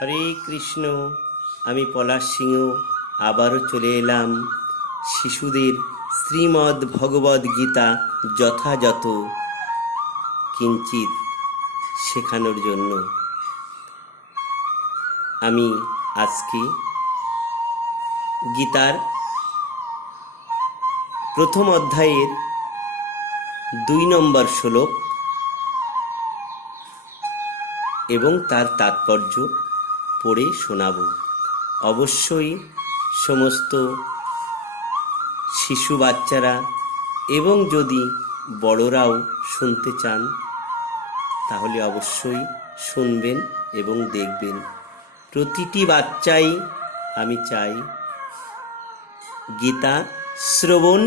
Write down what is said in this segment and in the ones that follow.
হরে কৃষ্ণ, আমি পলাশ সিংহ, আবারও চলে এলাম। শিশুদের শ্রীমদ্ ভগবদ গীতা যথাযথ কিঞ্চিত শেখানোর জন্য। আমি আজকে গীতার প্রথম অধ্যায়ের দুই নম্বর শ্লোক এবং তার তাৎপর্য পড়ে শোনাব। অবশ্যই সমস্ত শিশু বাচ্চারা এবং যদি বড়রাও শুনতে চান, তাহলে অবশ্যই শুনবেন এবং দেখবেন। প্রতিটি বাচ্চাই আমি চাই গীতা শ্রবণ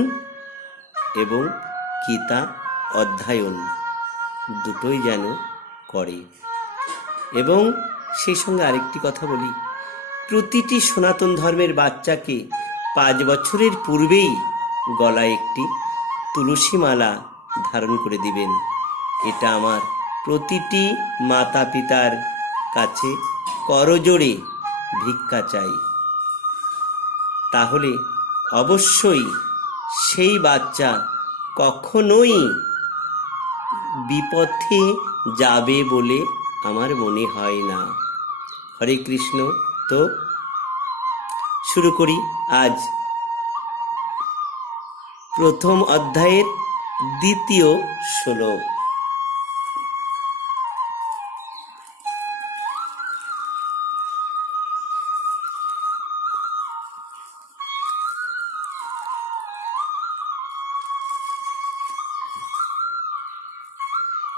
এবং গীতা অধ্যয়ন দুটোই যেন করে এবং সেই সঙ্গে আরেকটি কথা বলি। প্রতিটি সনাতন ধর্মের বাচ্চাকে পাঁচ বছরের পূর্বেই গলায় একটি তুলসী মালা ধারণ করে দিবেন। এটা আমার প্রতিটি মাতা পিতার কাছে করজোড়ে ভিক্ষা চাই। তাহলে অবশ্যই সেই বাচ্চা কখনোই বিপথে যাবে বলে আমার মনে হয় না। হরে কৃষ্ণ। তো শুরু করি আজ। প্রথম অধ্যায়ের দ্বিতীয় শ্লোক।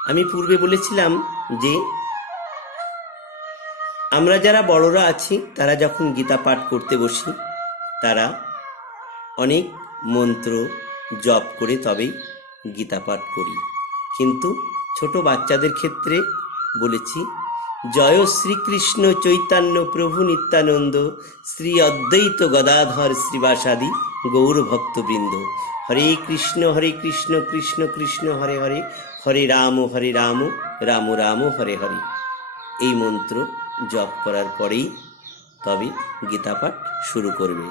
আমি পূর্বে বলেছিলাম যে আমরা যারা বড়রা আছি, তারা যখন গীতা পাঠ করতে বসি, তারা অনেক মন্ত্র জপ করে তবেই গীতা পাঠ করি। কিন্তু ছোট বাচ্চাদের ক্ষেত্রে বলেছি, জয় শ্রীকৃষ্ণ চৈতন্য প্রভু নিত্যানন্দ, শ্রী অদ্বৈত গদাধর শ্রীবাসাদি গৌরভক্তবৃন্দ হরে কৃষ্ণ হরে কৃষ্ণ কৃষ্ণ কৃষ্ণ, হরে হরে হরে রাম হরে রাম রাম রাম, হরে হরে। এই মন্ত্র জপ করার পরেই তবে গীতা পাঠ শুরু করবে।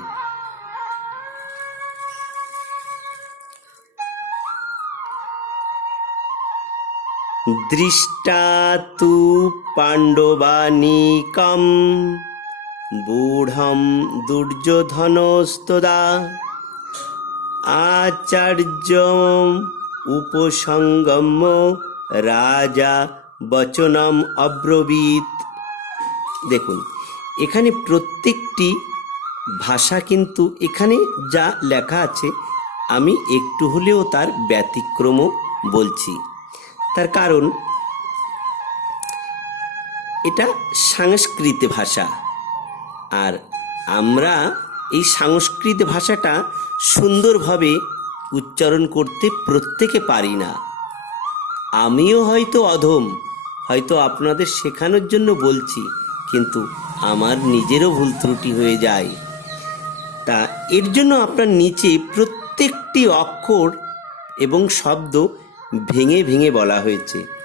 দৃষ্টা তু পাণ্ডবানিকম, বূঢ়ম দুর্যোধনস্তদা আচার্য উপসঙ্গম রাজা বচনম অব্রবীত। দেখুন, এখানে প্রত্যেকটি ভাষা কিন্তু এখানে যা লেখা আছে, আমি একটু হলেও তার ব্যতিক্রমও বলছি। তার কারণ, এটা সংস্কৃত ভাষা। আর আমরা এই সংস্কৃত ভাষাটা সুন্দরভাবে উচ্চারণ করতে প্রত্যেকে পারি না। আমিও হয়তো অধম, হয়তো আপনাদের শেখানোর জন্য বলছি কিন্তু আমার নিজেরও ভুল ত্রুটি হয়ে যায়। তা এর জন্য আপনার নিচে প্রত্যেকটি অক্ষর এবং শব্দ ভেঙে ভেঙে বলা হয়েছে।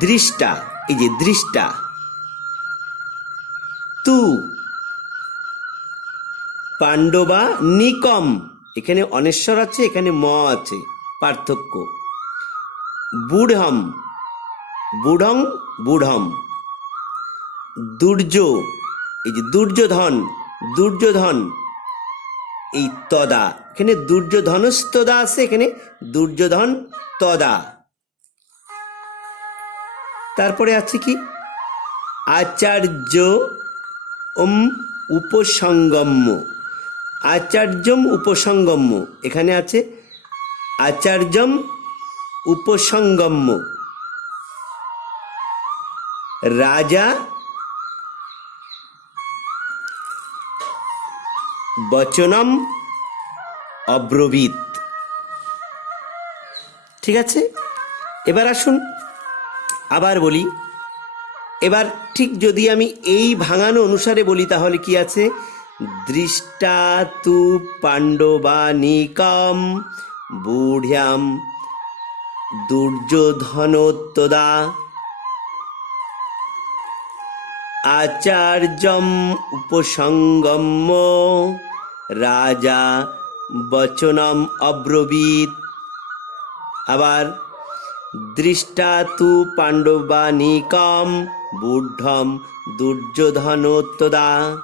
দৃষ্টা, এই যে দৃষ্টা। তু। পাণ্ডবা নিকম। এখানে অনেশ্বর আছে, এখানে ম আছে, পার্থক্য। বুঢ়ম। বুঢ়ং বুঢ়ম দুর্য, এই যে দুর্যোধন দুর্যোধন। এই তদা, এখানে দুর্যোধনস্তদা আছে, এখানে দুর্যোধন তদা তারপরে আছে কি? আচার্য ওম উপসঙ্গম্য। আচার্যম উপসঙ্গম্য। এখানে আছে আচার্যম উপসঙ্গম্য। রাজা বচনম অব্রবীত। ঠিক আছে? এবার আসুন, আবার বলি। এবার ঠিক যদি আমি এই ভাঙানো অনুসারে বলি, তাহলে কি আছে? দৃষ্টা তু পাণ্ডবানিকম বুঢ়্যাম দুর্যোধনোত্তদা আচার্যম উপসঙ্গম্য। রাজা বচনম অব্রবীত। আবার দৃষ্টা তু পাণ্ডবানিকম বুদ্ধম দুর্যোধনোত্তদা।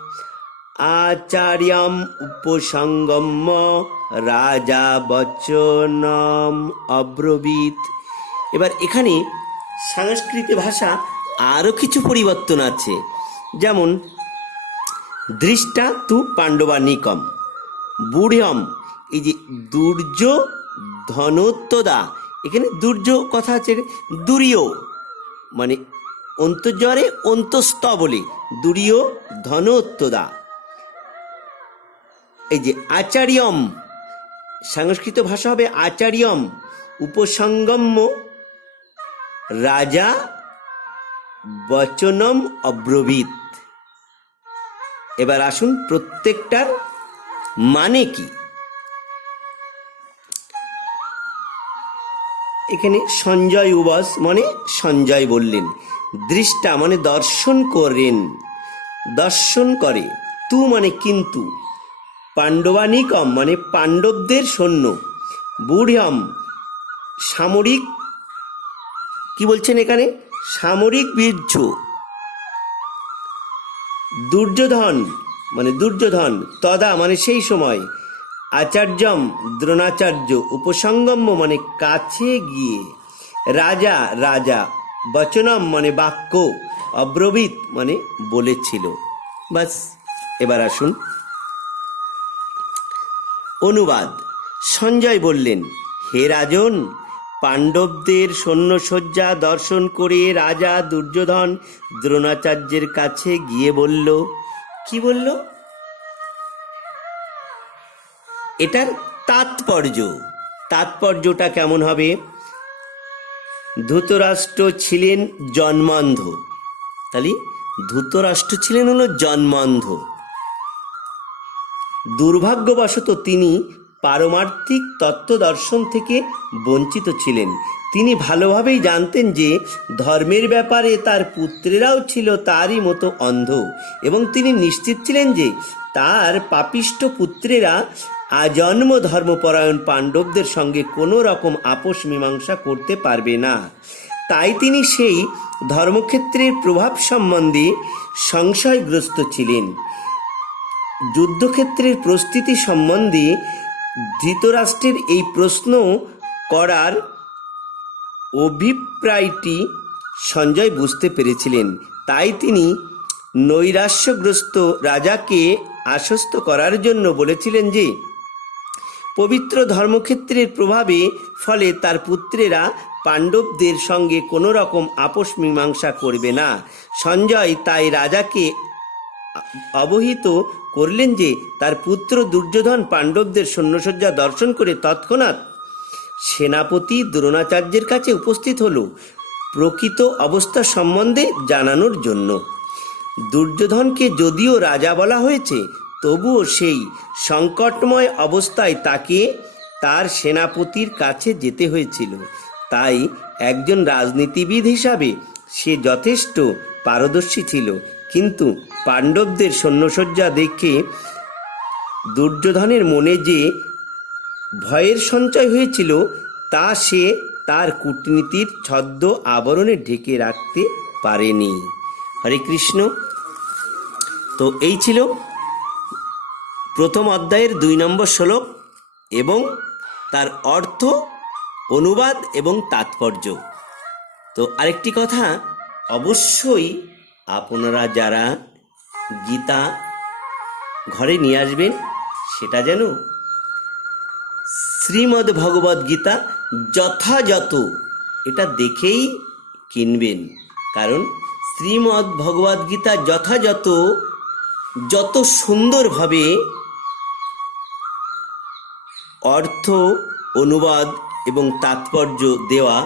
আচার্যম উপসঙ্গম্য, রাজা বচনম অব্রবীত। এবার এখানে সংস্কৃত ভাষা আরও কিছু পরিবর্তন আছে। যেমন দৃষ্টা তু পাণ্ডবা নিকম, বুড়িয়ম, এই যে দুর্য ধনোত্তদা, এখানে দুর্য কথা আছে, দুরীয় মানে অন্তর্জ্বরে অন্তস্থ বলে, দুরিয় ধনোত্তদা। এই যে আচার্যম, সংস্কৃত ভাষা হবে আচার্যম উপসঙ্গম্য রাজা বচনম অব্রবীত। এবার আসুন প্রত্যেকটার মানে কি? এখানে সঞ্জয় উবাস মানে সঞ্জয় বললেন। দৃষ্টা মানে দর্শন করেন। দর্শন করে, তু মানে কিন্তু। পাণ্ডবানিকম মানে পাণ্ডবদের সৈন্য। বুড়িয়ম সামরিক, কি বলছেন এখানে? সামরিক বীর্য। দুর্যোধন মানে দুর্যোধন, তদা মানে সেই সময় আচার্যম দ্রোণাচার্য উপসঙ্গম্য মানে কাছে গিয়ে, রাজা রাজা, বচনম মানে বাক্য, অব্রবীত মানে বলেছিল। বাস, এবার আসুন। অনুবাদ, সঞ্জয় বললেন, হে রাজন পাণ্ডবদের সৈন্যসজ্জা দর্শন করে রাজা দুর্যোধন দ্রোণাচার্যের কাছে গিয়ে বলল, কি বলল? এটার তাৎপর্য, তাৎপর্যটা কেমন হবে? ধৃতরাষ্ট্র ছিলেন জন্মান্ধ। তাহলে ধৃতরাষ্ট্র ছিলেন হলো জন্মান্ধ। দুর্ভাগ্যবশত তিনি পারমার্থিক তত্ত্ব দর্শন থেকে বঞ্চিত ছিলেন। তিনি ভালোভাবেই জানতেন যে ধর্মের ব্যাপারে তার পুত্রেরাও ছিল তারই মতো অন্ধ এবং তিনি নিশ্চিত ছিলেন যে তার পাপিষ্ট পুত্রেরা আজন্ম ধর্মপরায়ণ পাণ্ডবদের সঙ্গে কোনো রকম আপোষ মীমাংসা করতে পারবে না। তাই তিনি সেই ধর্মক্ষেত্রের প্রভাব সম্বন্ধে সংশয়গ্রস্ত ছিলেন। যুদ্ধক্ষেত্রের প্রস্তুতি সম্বন্ধে ধৃতরাষ্ট্রের এই প্রশ্ন করার অভিপ্রায়টি সঞ্জয় বুঝতে পেরেছিলেন। তাই তিনি নৈরাশ্যগ্রস্ত রাজাকে আশ্বস্ত করার জন্য বলেছিলেন যে, পবিত্র ধর্মক্ষেত্রের প্রভাবে ফলে তার পুত্রেরা পাণ্ডবদের সঙ্গে কোনো রকম আপোষ মীমাংসা করবে না। সঞ্জয় তাই রাজাকে অবহিত করলেন যে তার পুত্র দুর্যোধন পাণ্ডবদের সৈন্যসজ্জা দর্শন করে তৎক্ষণাৎ সেনাপতি দ্রোণাচার্যের কাছে উপস্থিত হল প্রকৃত অবস্থা সম্বন্ধে জানানোর জন্য। দুর্যোধনকে যদিও রাজা বলা হয়েছে, তবুও সেই সংকটময় অবস্থায় তাকে তার সেনাপতির কাছে যেতে হয়েছিল। তাই একজন রাজনীতিবিদ হিসাবে সে যথেষ্ট পারদর্শী ছিল। কিন্তু পাণ্ডবদের সৈন্যসজ্জা দেখে দুর্যোধনের মনে যে ভয়ের সঞ্চয় হয়েছিল, তা সে তার কূটনীতির ছদ্ম আবরণে ঢেকে রাখতে পারেনি। হরে কৃষ্ণ। তো এই ছিল প্রথম অধ্যায়ের দুই নম্বর শ্লোক এবং তার অর্থ, অনুবাদ এবং তাৎপর্য। তো আরেকটি কথা, অবশ্যই আপনারা যারা গীতা ঘরে নিয়ে আসবেন, সেটা যেন শ্রীমদ্ ভগবদ গীতা যথাযথ এটা দেখেই কিনবেন। কারণ শ্রীমদ্ ভগবদ গীতা যথাযথ, যত সুন্দরভাবে অর্থ, অনুবাদ এবং তাৎপর্য দেওয়া,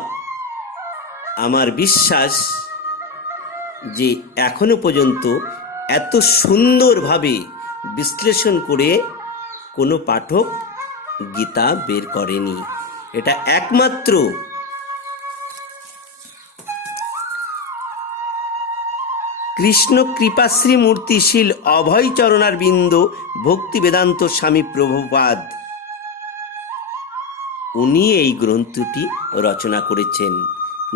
আমার বিশ্বাস যে এখনও পর্যন্ত এত সুন্দরভাবে বিশ্লেষণ করে কোনো পাঠক গীতা বের করেনি। এটা একমাত্র কৃষ্ণ কৃপাশ্রী মূর্তিশীল অভয় চরণার বিন্দ ভক্তি বেদান্ত স্বামী প্রভুপাদ। উনি এই গ্রন্থটি রচনা করেছেন,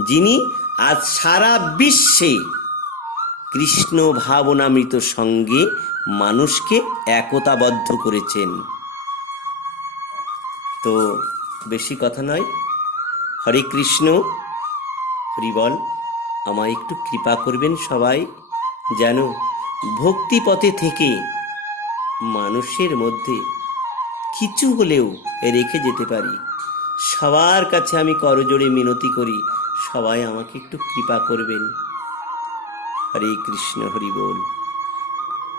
যিনি আজ সারা বিশ্বে কৃষ্ণ ভাবনামৃত সঙ্গে মানুষকে একতাবদ্ধ করেছেন। তো বেশি কথা নয়। হরে কৃষ্ণ হরিবল আমায় একটু কৃপা করবেন সবাই, যেন ভক্তি পথে থেকে মানুষের মধ্যে কিছু হলেও রেখে যেতে পারি। সবার কাছে আমি করজোড়ে মিনতি করি, সবাই আমাকে একটু কৃপা করবেন। হরে কৃষ্ণ হরি বল।